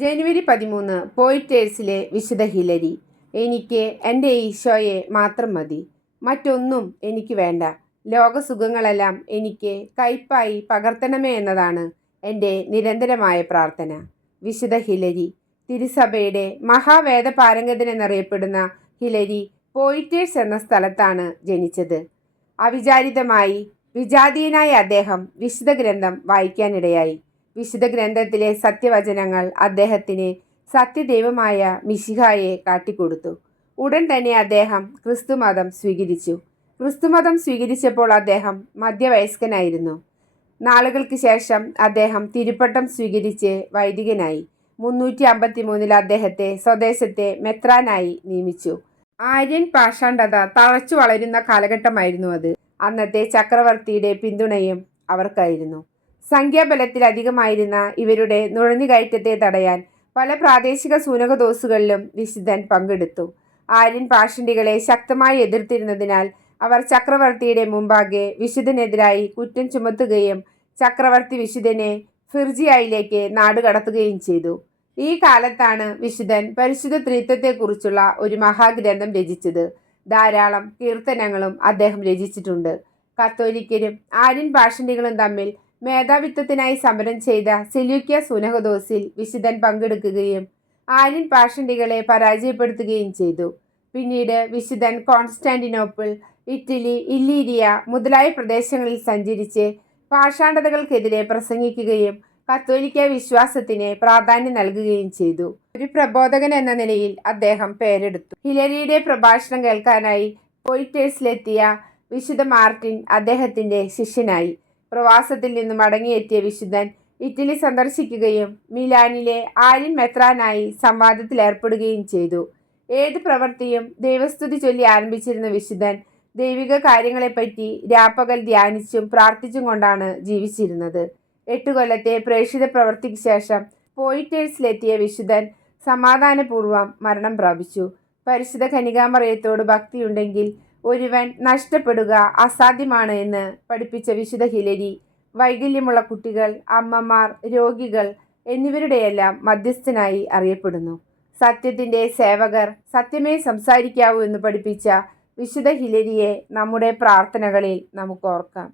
ജനുവരി പതിമൂന്ന് പോയിറ്റേഴ്സിലെ വിശുദ്ധ ഹിലരി. എനിക്ക് എന്റെ ഈശോയെ മാത്രം മതി. മറ്റൊന്നും എനിക്ക് വേണ്ട. ലോകസുഖങ്ങളെല്ലാം എനിക്ക് കയ്പായി പകർത്തണമേ എന്നതാണ് എന്റെ നിരന്തരമായ പ്രാർത്ഥന. വിശുദ്ധ ഹിലരി തിരുസഭയുടെ മഹാവേദ പാരംഗതനെന്നറിയപ്പെടുന്ന ഹിലരി പോയിറ്റേഴ്സ് എന്ന സ്ഥലത്താണ് ജനിച്ചത്. അവിചാരിതമായി വിജാതീയനായ അദ്ദേഹം വിശുദ്ധ ഗ്രന്ഥം വായിക്കാനിടയായി. വിശുദ്ധ ഗ്രന്ഥത്തിലെ സത്യവചനങ്ങൾ അദ്ദേഹത്തിന് സത്യദൈവമായ മിശിഹായെ കാട്ടിക്കൊടുത്തു. ഉടൻ തന്നെ അദ്ദേഹം ക്രിസ്തുമതം സ്വീകരിച്ചു. ക്രിസ്തുമതം സ്വീകരിച്ചപ്പോൾ അദ്ദേഹം മധ്യവയസ്കനായിരുന്നു. നാളുകൾക്ക് ശേഷം അദ്ദേഹം തിരുപ്പട്ടം സ്വീകരിച്ച് വൈദികനായി. മുന്നൂറ്റി അമ്പത്തി മൂന്നിൽ അദ്ദേഹത്തെ സ്വദേശത്തെ മെത്രാനായി നിയമിച്ചു. ആര്യൻ പാഷാണ്ഡത തഴച്ചു വളരുന്ന കാലഘട്ടമായിരുന്നു അത്. അന്നത്തെ ചക്രവർത്തിയുടെ പിന്തുണയും അവർക്കായിരുന്നു. സംഖ്യാബലത്തിൽ അധികമായിരുന്ന ഇവരുടെ നുഴഞ്ഞുകയറ്റത്തെ തടയാൻ പല പ്രാദേശിക സൂനകദോസുകളിലും വിശുദ്ധൻ പങ്കെടുത്തു. ആര്യൻ പാഷണ്ടികളെ ശക്തമായി എതിർത്തിരുന്നതിനാൽ അവർ ചക്രവർത്തിയുടെ മുമ്പാകെ വിശുദ്ധനെതിരായി കുറ്റം ചുമത്തുകയും ചക്രവർത്തി വിശുദ്ധനെ ഫിർജിയയിലേക്ക് നാടുകടത്തുകയും ചെയ്തു. ഈ കാലത്താണ് വിശുദ്ധൻ പരിശുദ്ധ ത്രിത്വത്തെക്കുറിച്ചുള്ള ഒരു മഹാഗ്രന്ഥം രചിച്ചത്. ധാരാളം കീർത്തനങ്ങളും അദ്ദേഹം രചിച്ചിട്ടുണ്ട്. കത്തോലിക്കരും ആര്യൻ പാഷണ്ടികളും തമ്മിൽ മേധാവിത്വത്തിനായി സമരം ചെയ്ത സെല്യൂക്യ സുനഹദോസിൽ വിശുദ്ധൻ പങ്കെടുക്കുകയും ആര്യൻ പാഷണ്ടികളെ പരാജയപ്പെടുത്തുകയും ചെയ്തു. പിന്നീട് വിശുദ്ധൻ കോൺസ്റ്റാന്റിനോപ്പിൾ ഇറ്റലി ഇല്ലീരിയ മുതലായ പ്രദേശങ്ങളിൽ സഞ്ചരിച്ച് പാഷാണ്ഡതകൾക്കെതിരെ പ്രസംഗിക്കുകയും കത്തോലിക്ക വിശ്വാസത്തിന് പ്രാധാന്യം നൽകുകയും ചെയ്തു. ഒരു പ്രബോധകൻ എന്ന നിലയിൽ അദ്ദേഹം പേരെടുത്തു. ഹിലരിയുടെ പ്രഭാഷണം കേൾക്കാനായി പോയിറ്റേഴ്സിലെത്തിയ വിശുദ്ധ മാർട്ടിൻ അദ്ദേഹത്തിന്റെ ശിഷ്യനായി. പ്രവാസത്തിൽ നിന്ന് മടങ്ങിയെത്തിയ വിശുദ്ധൻ ഇറ്റലി സന്ദർശിക്കുകയും മിലാനിലെ ആര്യൻ മെത്രാനായി സംവാദത്തിലേർപ്പെടുകയും ചെയ്തു. ഏത് പ്രവൃത്തിയും ദൈവസ്തുതി ചൊല്ലി ആരംഭിച്ചിരുന്ന വിശുദ്ധൻ ദൈവിക കാര്യങ്ങളെപ്പറ്റി രാപ്പകൽ ധ്യാനിച്ചും പ്രാർത്ഥിച്ചും കൊണ്ടാണ് ജീവിച്ചിരുന്നത്. എട്ട് കൊല്ലത്തെ പ്രേക്ഷിത പ്രവൃത്തിക്ക് ശേഷം പോയിറ്റേഴ്സിലെത്തിയ വിശുദ്ധൻ സമാധാനപൂർവം മരണം പ്രാപിച്ചു. പരിശുദ്ധ കനികാമറയത്തോട് ഭക്തിയുണ്ടെങ്കിൽ ഒരുവൻ നഷ്ടപ്പെടുക അസാധ്യമാണ് എന്ന് പഠിപ്പിച്ച വിശുദ്ധ ഹിലരി വൈകല്യമുള്ള കുട്ടികൾ അമ്മമാർ രോഗികൾ എന്നിവരുടെയെല്ലാം മധ്യസ്ഥനായി അറിയപ്പെടുന്നു. സത്യത്തിന്റെ സേവകർ സത്യമേ സംസാരിക്കാവൂ എന്ന് പഠിപ്പിച്ച വിശുദ്ധ ഹിലരിയെ നമ്മുടെ പ്രാർത്ഥനകളിൽ നമുക്ക് ഓർക്കാം.